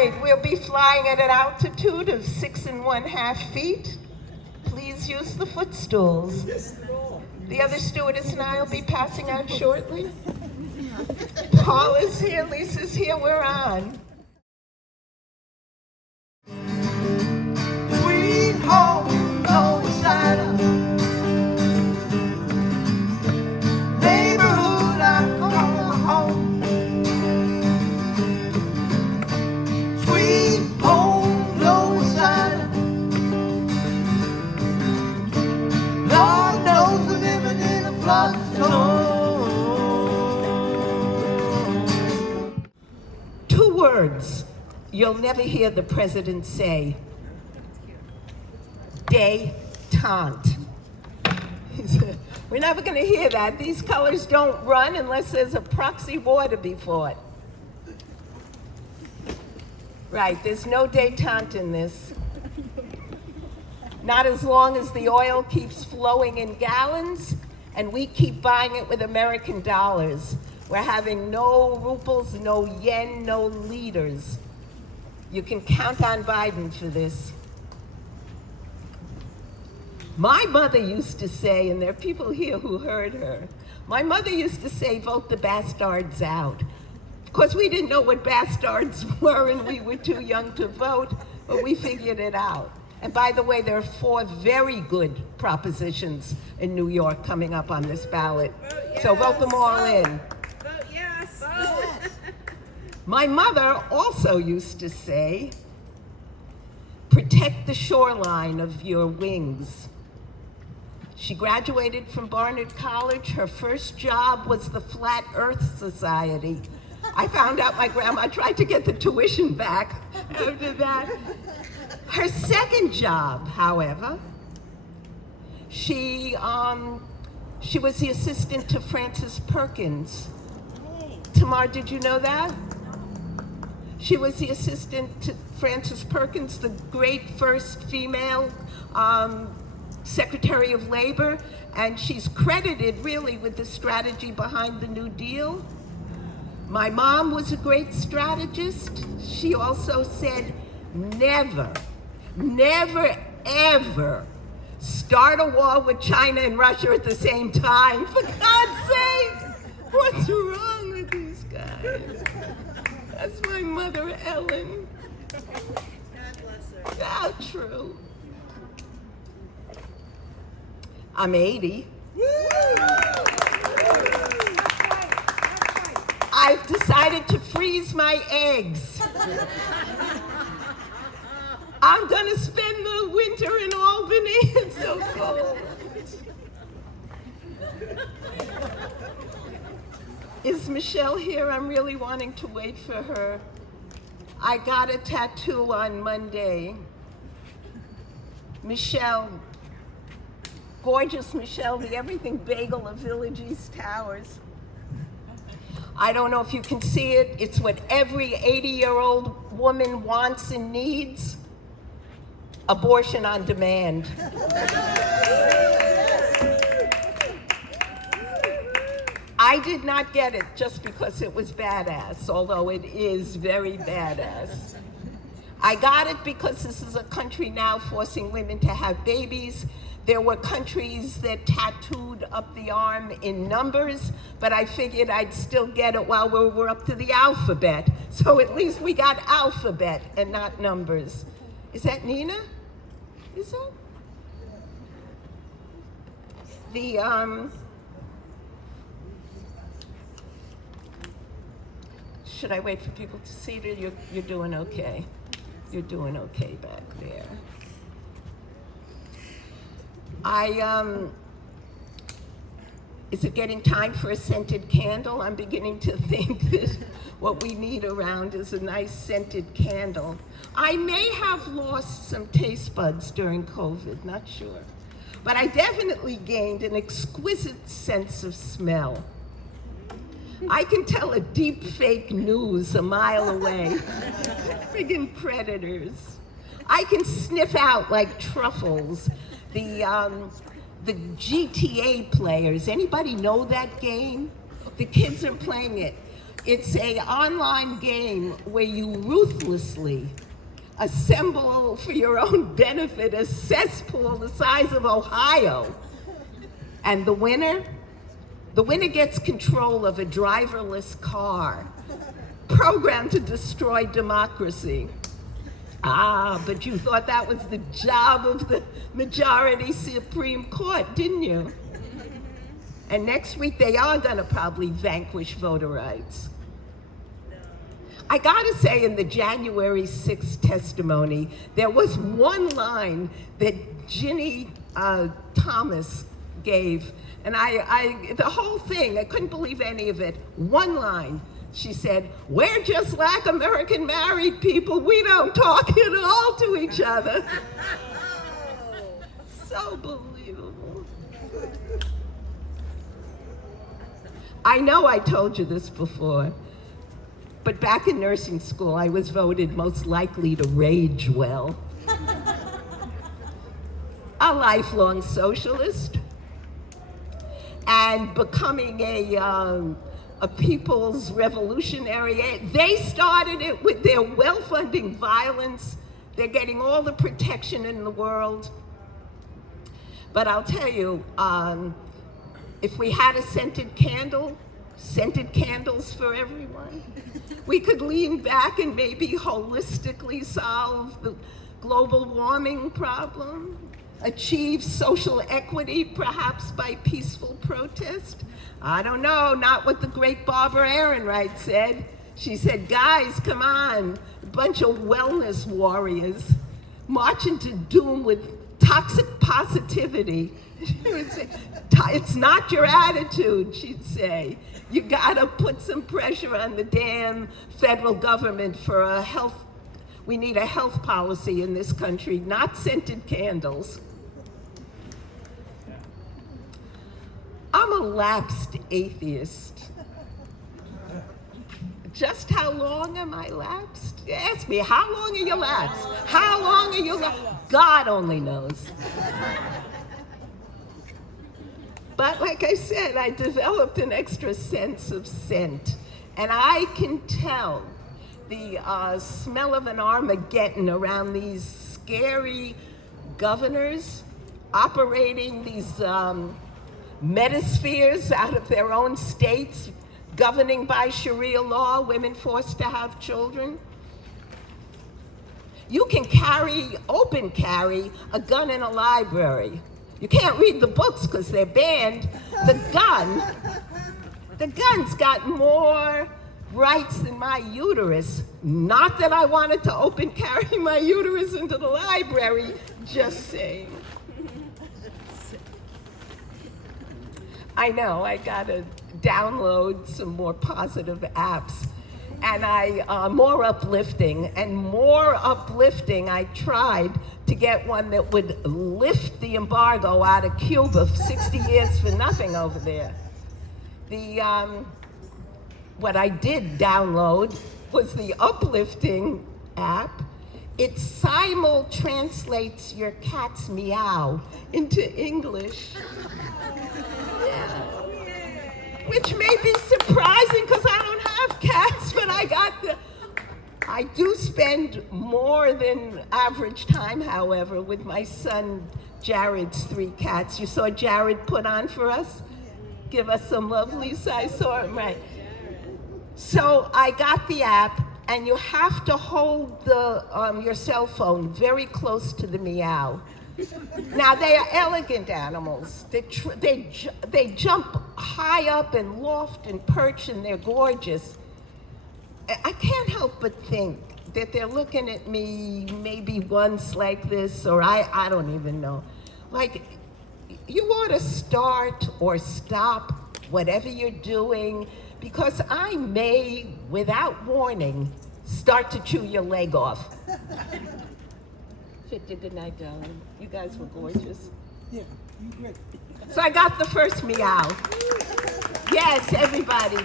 right, we'll be flying at an altitude of 6½ feet. Please use the footstools. The other stewardess and I will be passing out shortly. Paul is here, Lisa's here, we're on. Sweet home, no cider. Neighborhood I call home. Sweet home, no cider. Lord knows we're living in a flood zone. 2 words you'll never hear the president say. Détente. We're never going to hear that. These colors don't run unless there's a proxy war to be fought. Right, there's no détente in this. Not as long as the oil keeps flowing in gallons and we keep buying it with American dollars. We're having no rubles, no yen, no liters. You can count on Biden for this. My mother used to say, and there are people here who heard her, my mother used to say, vote the bastards out. Of course, we didn't know what bastards were and we were too young to vote, but we figured it out. And by the way, there are 4 very good propositions in New York coming up on this ballot. Yes. So vote them all in. Vote yes. Vote. My mother also used to say, protect the shoreline of your wings. She graduated from Barnard College. Her first job was the Flat Earth Society. I found out my grandma tried to get the tuition back after that. Her second job, however, she was the assistant to Frances Perkins. Tamar, did you know that? She was the assistant to Frances Perkins, the great first female Secretary of Labor, and she's credited really with the strategy behind the New Deal. My mom was a great strategist. She also said, never, never, ever start a war with China and Russia at the same time. For God's sake, what's wrong with these guys? That's my mother, Ellen. God bless her. How true. I'm 80. I've decided to freeze my eggs. I'm gonna spend the winter in Albany. It's so cold. Is Michelle here? I'm really wanting to wait for her. I got a tattoo on Monday. Michelle, gorgeous Michelle, the everything bagel of Village East Towers. I don't know if you can see it. It's what every 80-year-old woman wants and needs. Abortion on demand. I did not get it just because it was badass, although it is very badass. I got it because this is a country now forcing women to have babies. There were countries that tattooed up the arm in numbers, but I figured I'd still get it while we were up to the alphabet. So at least we got alphabet and not numbers. Is that Nina? Is that? Should I wait for people to see that you're doing okay? You're doing okay back there. Is it getting time for a scented candle? I'm beginning to think that what we need around is a nice scented candle. I may have lost some taste buds during COVID, not sure. But I definitely gained an exquisite sense of smell. I can tell a deep fake news a mile away. Friggin' predators. I can sniff out like truffles the GTA players. Anybody know that game? The kids are playing it. It's a online game where you ruthlessly assemble for your own benefit a cesspool the size of Ohio. And the winner gets control of a driverless car programmed to destroy democracy. Ah, but you thought that was the job of the majority Supreme Court, didn't you? And next week they are gonna probably vanquish voter rights. I gotta say, in the January 6th testimony, there was one line that Ginny Thomas gave, and the whole thing, I couldn't believe any of it. One line, she said, "We're just like American married people. We don't talk at all to each other." So believable. I know I told you this before, but back in nursing school, I was voted most likely to rage well. A lifelong socialist, and becoming a people's revolutionary. They started it with their well-funding violence. They're getting all the protection in the world. But I'll tell you, if we had a scented candles for everyone, we could lean back and maybe holistically solve the global warming problem, achieve social equity, perhaps by peaceful protest. I don't know, not what the great Barbara Ehrenreich said. She said, guys, come on, a bunch of wellness warriors marching to doom with toxic positivity. She would say, it's not your attitude, she'd say. You gotta put some pressure on the damn federal government for we need a health policy in this country, not scented candles. I'm a lapsed atheist. Just how long am I lapsed? Ask me, how long are you lapsed? How long are you lapsed? God only knows. But like I said, I developed an extra sense of scent. And I can tell the smell of an Armageddon around these scary governors operating these metaspheres out of their own states, governing by Sharia law, women forced to have children. You can open carry a gun in a library. You can't read the books because they're banned. The gun's got more rights than my uterus. Not that I wanted to open carry my uterus into the library, just saying. I know, I gotta download some more positive apps. And more uplifting, I tried to get one that would lift the embargo out of Cuba, 60 years for nothing over there. What I did download was the uplifting app. It simul-translates your cat's meow into English. Yeah. Which may be surprising because I don't have cats, but I do spend more than average time, however, with my son Jared's 3 cats. You saw Jared put on for us? Give us some lovelies. I saw him, right. So I got the app, and you have to hold your cell phone very close to the meow. Now, they are elegant animals. They jump high up and loft and perch, and they're gorgeous. I can't help but think that they're looking at me maybe once like this, or I don't even know. Like, you ought to start or stop whatever you're doing, because I may, without warning, start to chew your leg off. Victor, good night, darling. You guys were gorgeous. Yeah, you great. So I got the first meow. Yes, everybody.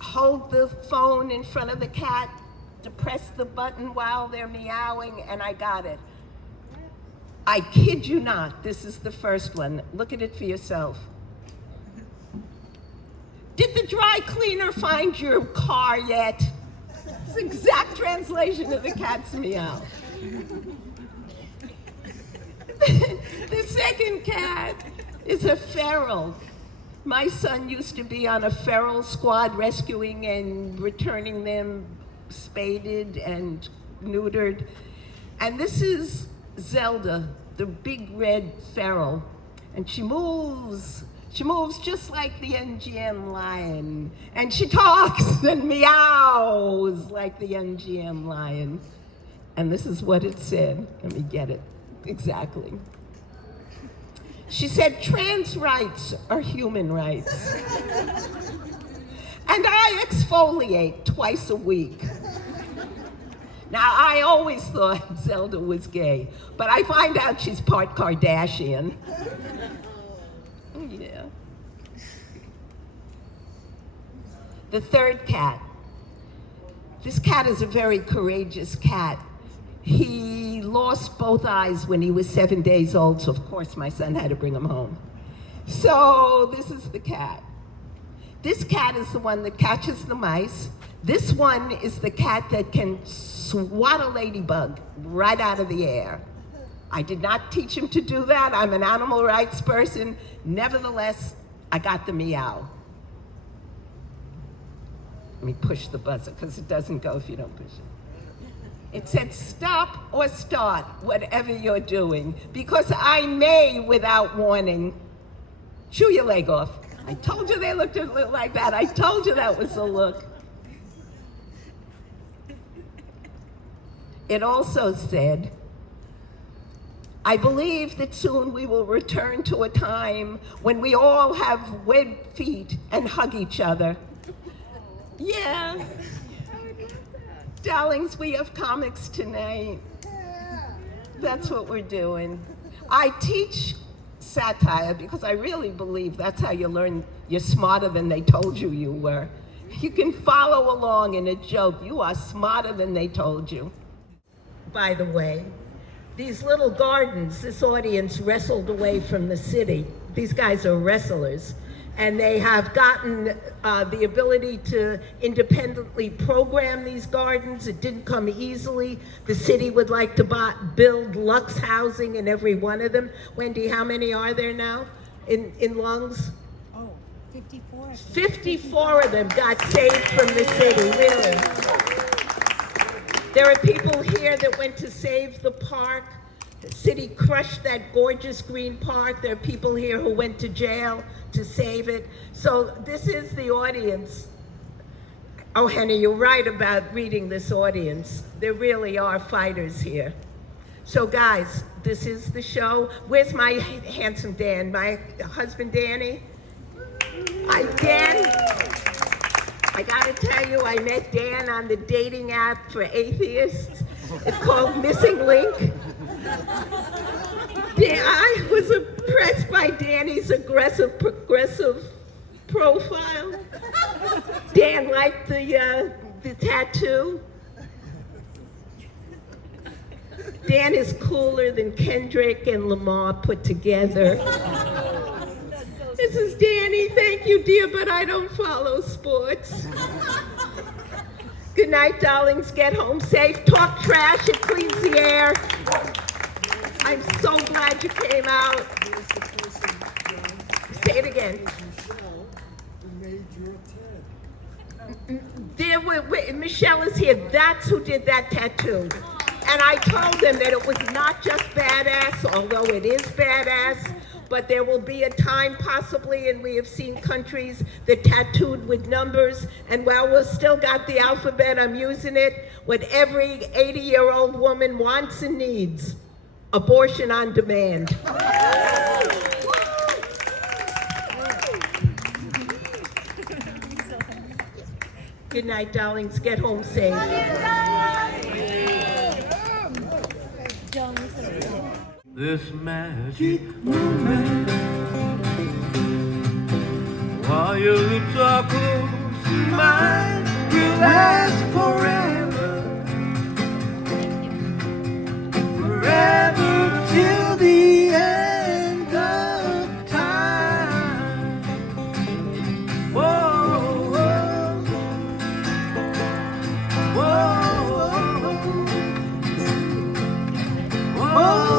Hold the phone in front of the cat, depress the button while they're meowing, and I got it. I kid you not, this is the first one. Look at it for yourself. Did the dry cleaner find your car yet? It's the exact translation of the cat's meow. The second cat is a feral. My son used to be on a feral squad rescuing and returning them spaded and neutered. And this is Zelda, the big red feral. And she moves just like the NGM lion. And she talks and meows like the NGM lion. And this is what it said. Let me get it exactly. She said, trans rights are human rights. And I exfoliate twice a week. Now, I always thought Zelda was gay, but I find out she's part Kardashian. Yeah. The third cat. This cat is a very courageous cat. He lost both eyes when he was 7 days old, so of course my son had to bring him home. So this is the cat. This cat is the one that catches the mice. This one is the cat that can swat a ladybug right out of the air. I did not teach him to do that. I'm an animal rights person. Nevertheless, I got the meow. Let me push the buzzer because it doesn't go if you don't push it. It said stop or start whatever you're doing because I may, without warning, chew your leg off. I told you they looked like that. I told you that was the look. It also said, I believe that soon we will return to a time when we all have webbed feet and hug each other. Yeah. Darlings, we have comics tonight. That's what we're doing. I teach satire because I really believe that's how you learn you're smarter than they told you you were. You can follow along in a joke. You are smarter than they told you. By the way, these little gardens, this audience wrestled away from the city. These guys are wrestlers. And they have gotten the ability to independently program these gardens. It didn't come easily. The city would like to build Lux housing in every one of them. Wendy, how many are there now in Lungs? Oh, 54. 54 of them got saved from the city, really. There are people here that went to save the park. The city crushed that gorgeous green park. There are people here who went to jail to save it. So this is the audience. Oh, Henny, you're right about reading this audience. There really are fighters here. So guys, this is the show. Where's my handsome Dan? My husband, Danny? Dan, I gotta tell you, I met Dan on the dating app for atheists. It's called Missing Link. I was impressed by Danny's aggressive, progressive profile. Dan liked the tattoo. Dan is cooler than Kendrick and Lamar put together. This is Danny. Thank you, dear, but I don't follow sports. Good night, darlings. Get home safe. Talk trash. It cleans the air. I'm so glad you came out. Say it again. Michelle is here. That's who did that tattoo. And I told them that it was not just badass, although it is badass, but there will be a time possibly, and we have seen countries that tattooed with numbers, and while we've still got the alphabet, I'm using it, what every 80-year-old woman wants and needs, abortion on demand. Good night, darlings. Get home safe. This magic moment, while your lips are close to mine, will last forever, forever till the Oh,